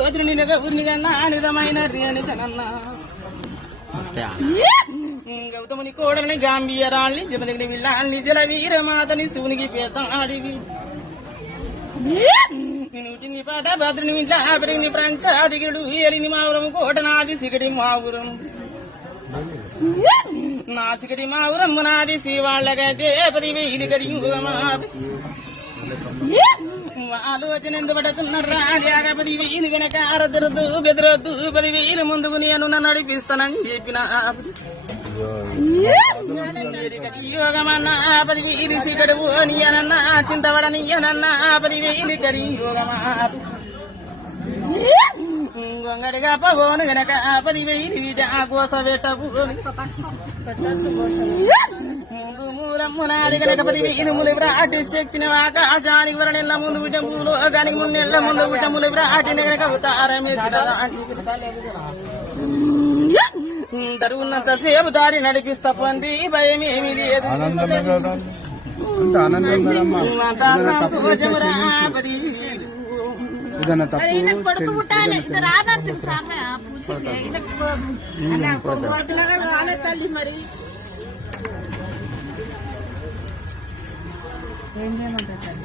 రోజులు నిన్నగా ఊరిని కన్నా నిజమైన రేణి కనన్నా గౌతముని కోడల్ని గాంభీరాల్ని జమదగిని విల్లాల్ని జల వీరమాతని శివునికి పేతాడివి నూటిని పాట భద్రుని వింట పెరిగింది ప్రాంతాదిగిడు ఏలిని మావురం కోటనాది సిగడి మావురం నా సిగడి మావురం నాది శివాళ్ళగైతే 10,000 కరియుగమా ఆలోచన ఎందు పడుతున్నారా జాగపతి 10,000 గనక అరదరదు బెదరొద్దు 10,000 ముందుకు నేను నడిపిస్తానని చెప్పిన యోగమన్నా 10,000 సిగడు నీయనన్నా చింతవడనీయనన్నా 10,000 కరి యోగమా గొంగడిగా పవోను గనక 10,000 వీట కోస పెట్టవు మూలమ్మునాది గనక 10,000 ములి వ్రాటి శక్తిని ఆకాశానికి వరనెల్ల ముందు విటములు గానికి మున్నెల్ల ముందు విటములు వ్రాటిని గనక అవతారమే దరువున్నంత సేపు దారి నడిపిస్తా పొంది భయమేమి లేదు తల్లి మరి ఏం చేయమంటారు